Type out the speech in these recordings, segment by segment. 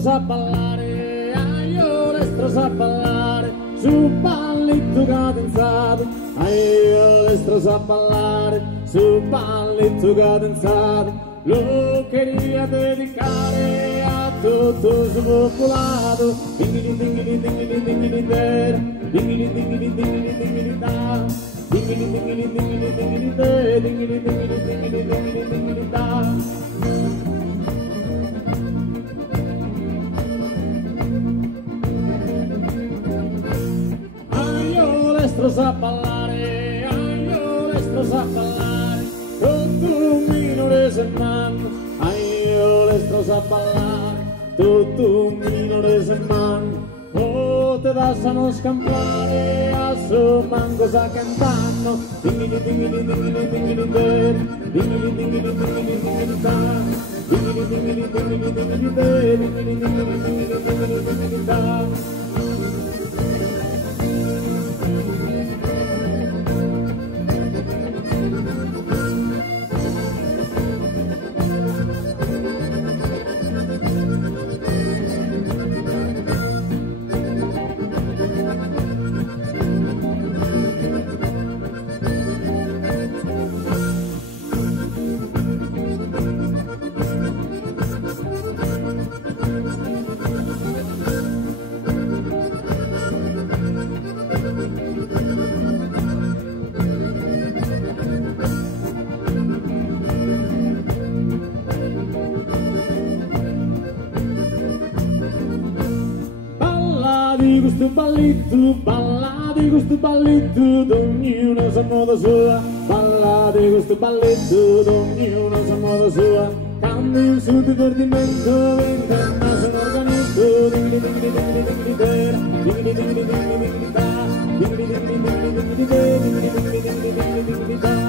Sa ballare, io l'estro sa ballare, su un balletto cadenzato, io l'estro sa ballare, su un balletto cadenzato, lo queria dedicare a tutto il suo popolato, dingili dingili dingili dingili der, dingili dingili dingili dingili da, dingili dingili dingili dingili de, dingili dingili dingili dingili dingili da. Sa ballare, io l'estro sa ballare, tutto un minore semman, io l'estro sa ballare, tutto un minore semman, oh te lasciano scampare, a suo manco sa cantando, dingili dingili dingili dingili der, dingili dingili dingili dingili da, dingili dingili dingili dingili der, dingili dingili dingili dingili dingili da. Ballate questo balletto, d'ognuno sa modo sua, ballate questo balletto, d'ognuno sa modo sua, cambia il suo divertimento, interna su un organetto, dingili dingili dingili dingili der, dingili dingili dingili dingili da, dingili dingili dingili dingili der, dingili dingili dingili dingili dingili da.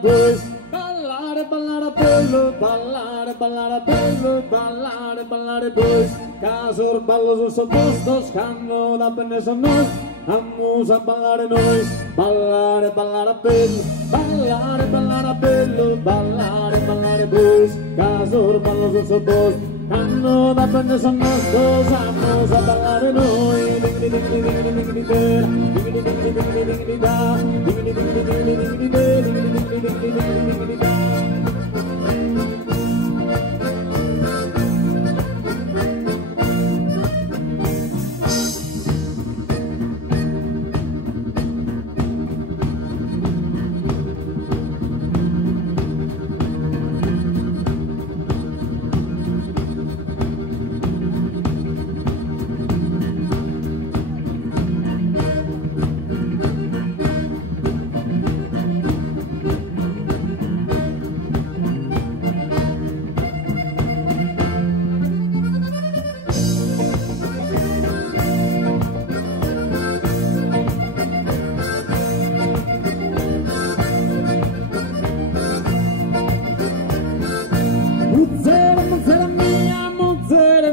boys. Ballare, ballare bello, ballare, ballare bello, ballare, ballare boys. Casor ballo sul sottosto, scanno da bene son noi, ammusa a ballare noi. Ballare, ballare bello, ballare, ballare bello, ballare, ballare boys. Casor ballo sul sottosto, scanno da bene son nostros, ammusa a ballare noi. Dingli dingli dingli dingli dera, dingli dingli dingli dingli da, dingli dingli dingli dingli de, dingli dingli dingli dingli da.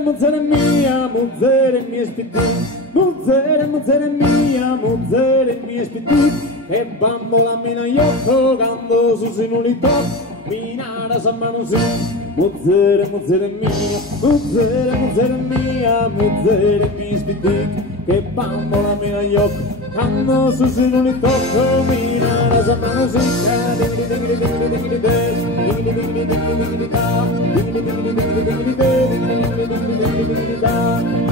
Muzzere mia, muzzere mie spittin, muzzere mia, muzzere mie spittin, e bambola mina io tocando su sinulito, minara sa manusi, muzzere mia, muzzere mia, muzzere mie spittin, e bambola mina io tocando su sinulito, minara sa manusi, dingli dingli dingli dingli de, dingli dingli dingli dingli da, dingli dingli dingli dingli de, dingli dingli dingli da.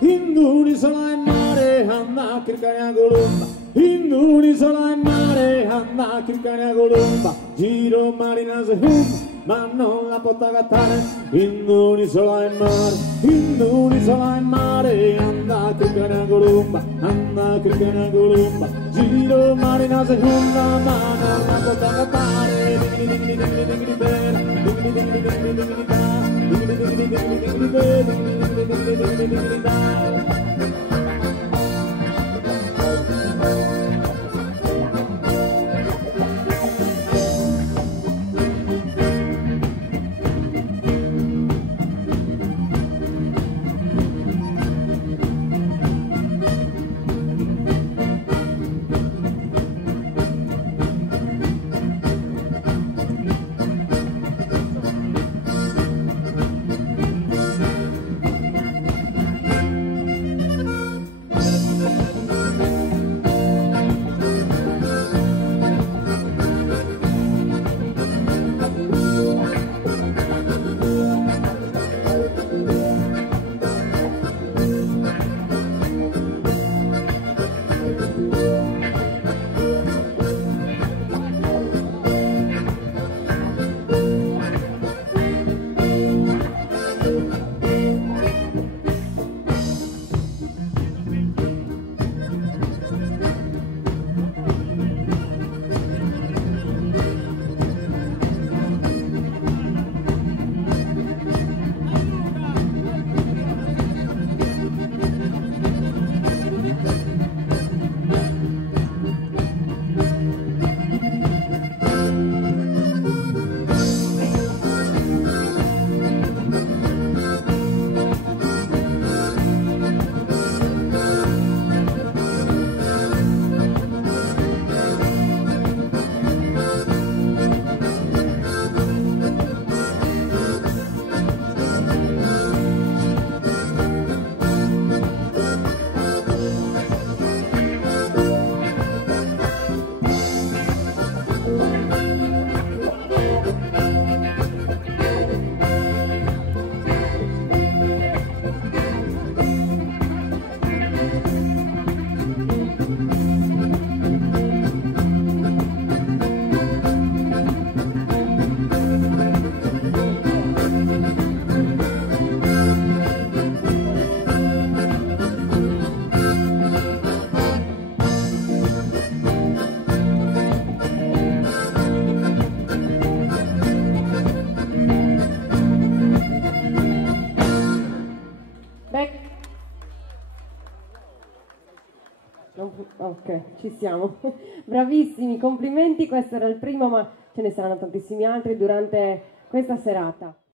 in un'isola in mare, anda a cercare a Colomba, in un'isola in mare, anda a cercare a Colomba, giro marina se humba, ma non la potrà gattare, in un'isola in mare, in un'isola in mare, anda a cercare a Colomba, anda a cercare a Colomba, giro marina se humba, ma non la potrà gattare, digli digli digli digli bene, digli digli digli digli da, digli digli digli digli bene, Ok, ci siamo. Bravissimi, complimenti, questo era il primo, ma ce ne saranno tantissimi altri durante questa serata.